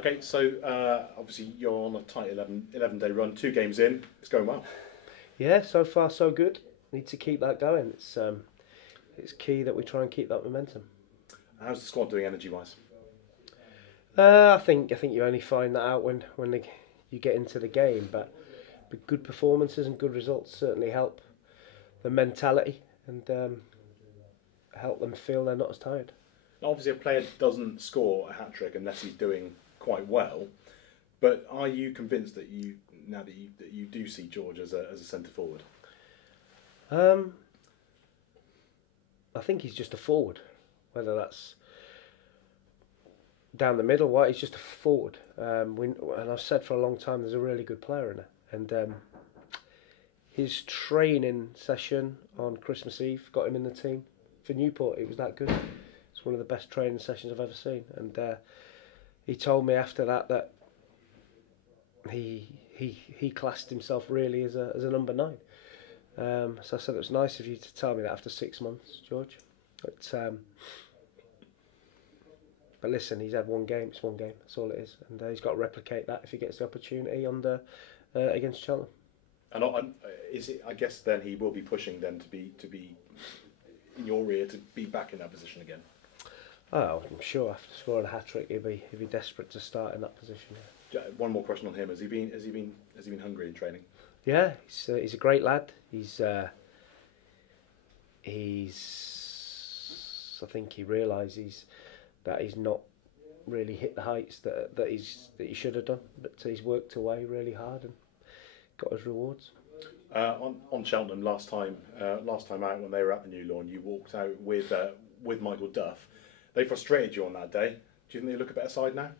Okay, so obviously you're on a tight 11-day run, 2 games in. It's going well. Yeah, so far so good. Need to keep that going. It's key that we try and keep that momentum. How's the squad doing energy-wise? I think you only find that out when you get into the game, but good performances and good results certainly help the mentality and help them feel they're not as tired. Obviously, a player doesn't score a hat-trick unless he's doing quite well. But are you convinced that you do see George as a centre forward? I think he's just a forward, whether that's down the middle, he's just a forward. And I've said for a long time there's a really good player in it. And his training session on Christmas Eve got him in the team for Newport. It was that good. It's one of the best training sessions I've ever seen. And he told me after that he classed himself really as a number 9. So I said it was nice of you to tell me that after 6 months, George. But listen, he's had one game. It's one game. That's all it is, and he's got to replicate that if he gets the opportunity against Cheltenham. And I guess then he will be pushing then to be in your rear to be back in that position again. Oh, I'm sure after scoring a hat trick, he'd be desperate to start in that position. Yeah. One more question on him: Has he been hungry in training? Yeah, he's a great lad. I think he realises that he's not really hit the heights that he should have done. But he's worked away really hard and got his rewards. On Cheltenham last time out when they were at the New Lawn, you walked out with Michael Duff. They frustrated you on that day. Do you think they look a better side now?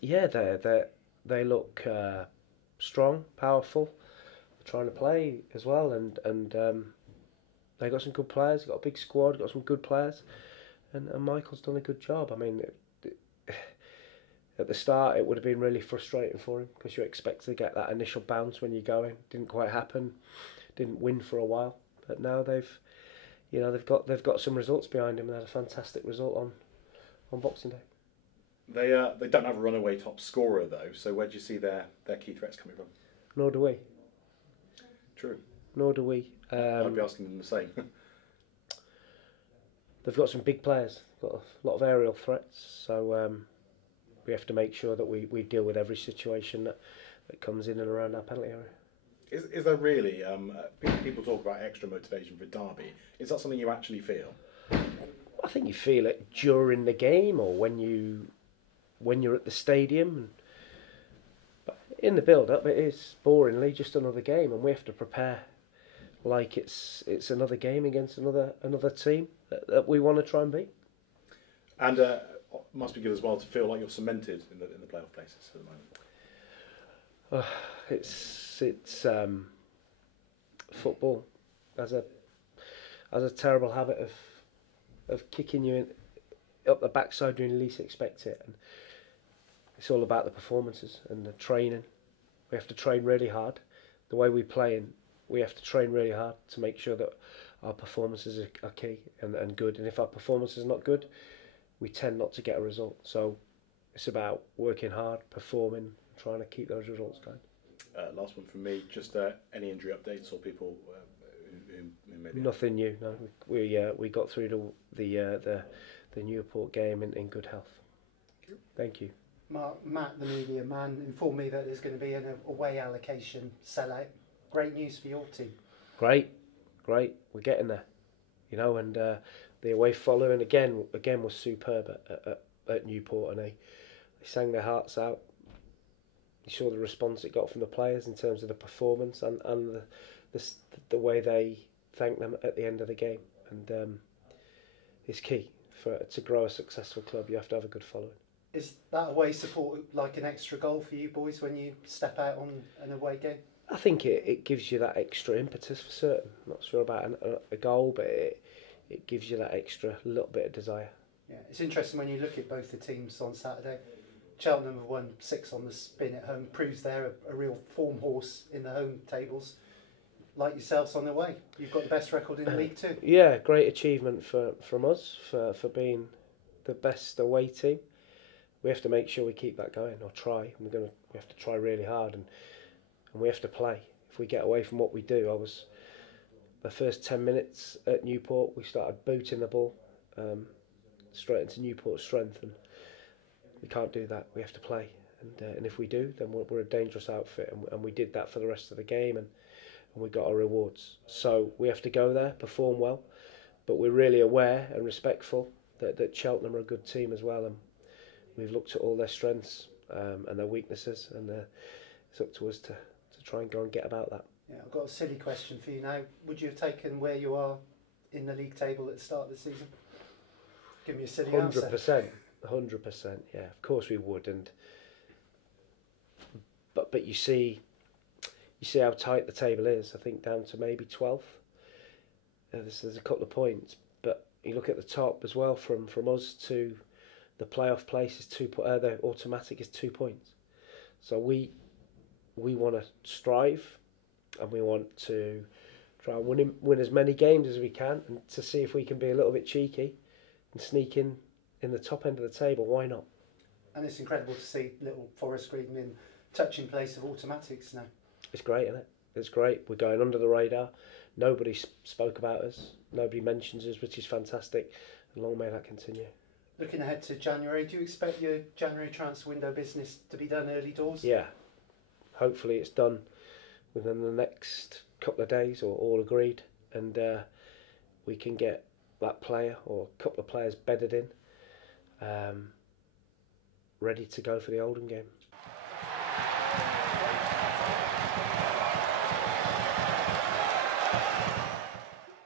Yeah, they look strong, powerful. They're trying to play as well, and they got some good players. They've got a big squad. Got some good players, and Michael's done a good job. I mean, at the start it would have been really frustrating for him because you expect to get that initial bounce when you go in. Didn't quite happen. Didn't win for a while, but now they've got some results behind him. They had a fantastic result on Boxing Day. They don't have a runaway top scorer though. So where do you see their key threats coming from? Nor do we. True. Nor do we. I'd be asking them the same. They've got some big players. Got a lot of aerial threats. So we have to make sure that we deal with every situation that comes in and around our penalty area. Is there really, people talk about extra motivation for Derby, is that something you actually feel? I think you feel it during the game or when you're at the stadium. But in the build-up it is boringly just another game, and we have to prepare like it's another game against another team that we want to try and beat. And must be good as well to feel like you're cemented in the playoff places at the moment. It's football has a terrible habit of kicking you up the backside when you least expect it, and it's all about the performances and the training. We have to train really hard. The way we play, and we have to train really hard to make sure that our performances are key and good. And if our performance is not good, we tend not to get a result. So it's about working hard, performing, trying to keep those results going. Last one from me. Just any injury updates or people who maybe nothing new. No, we got through to the Newport game in good health. Thank you. Matt, the media man, informed me that there's going to be an away allocation sellout. Great news for your team. Great. We're getting there, and the away following again was superb at Newport, and they sang their hearts out. You saw the response it got from the players in terms of the performance and the way they thanked them at the end of the game, and it's key to grow a successful club. You have to have a good following. Is that away support like an extra goal for you boys when you step out on an away game? I think it gives you that extra impetus for certain. I'm not sure about a goal, but it gives you that extra little bit of desire. Yeah, it's interesting when you look at both the teams on Saturday. Cheltenham have won 6 on the spin at home, proves they're a real form horse in the home tables. Like yourselves on the way, you've got the best record in League Two. Yeah, great achievement from us for being the best away team. We have to make sure we keep that going, or try. We have to try really hard, and we have to play. If we get away from what we do, the first 10 minutes at Newport, we started booting the ball straight into Newport's strength, and we can't do that. We have to play, and if we do, then we're a dangerous outfit, and we did that for the rest of the game, and we got our rewards. So we have to go there, perform well, but we're really aware and respectful that Cheltenham are a good team as well, and we've looked at all their strengths and their weaknesses, and it's up to us to try and go and get about that. Yeah, I've got a silly question for you now. Would you have taken where you are in the league table at the start of the season? Give me a silly answer. 100%, yeah, of course we would. But you see how tight the table is. I think down to maybe 12th. There's a couple of points, but you look at the top as well. From us to the playoff place is the automatic is 2 points. So we want to strive, and we want to try and win as many games as we can, and to see if we can be a little bit cheeky and sneak in the top end of the table. Why not? And it's incredible to see little Forest Green in touching place of automatics now. It's great, isn't it? It's great. We're going under the radar. Nobody spoke about us. Nobody mentions us, which is fantastic. And long may that continue. Looking ahead to January, do you expect your January transfer window business to be done early doors? Yeah. Hopefully it's done within the next couple of days, or all agreed, and we can get that player or a couple of players bedded in, ready to go for the Oldham game.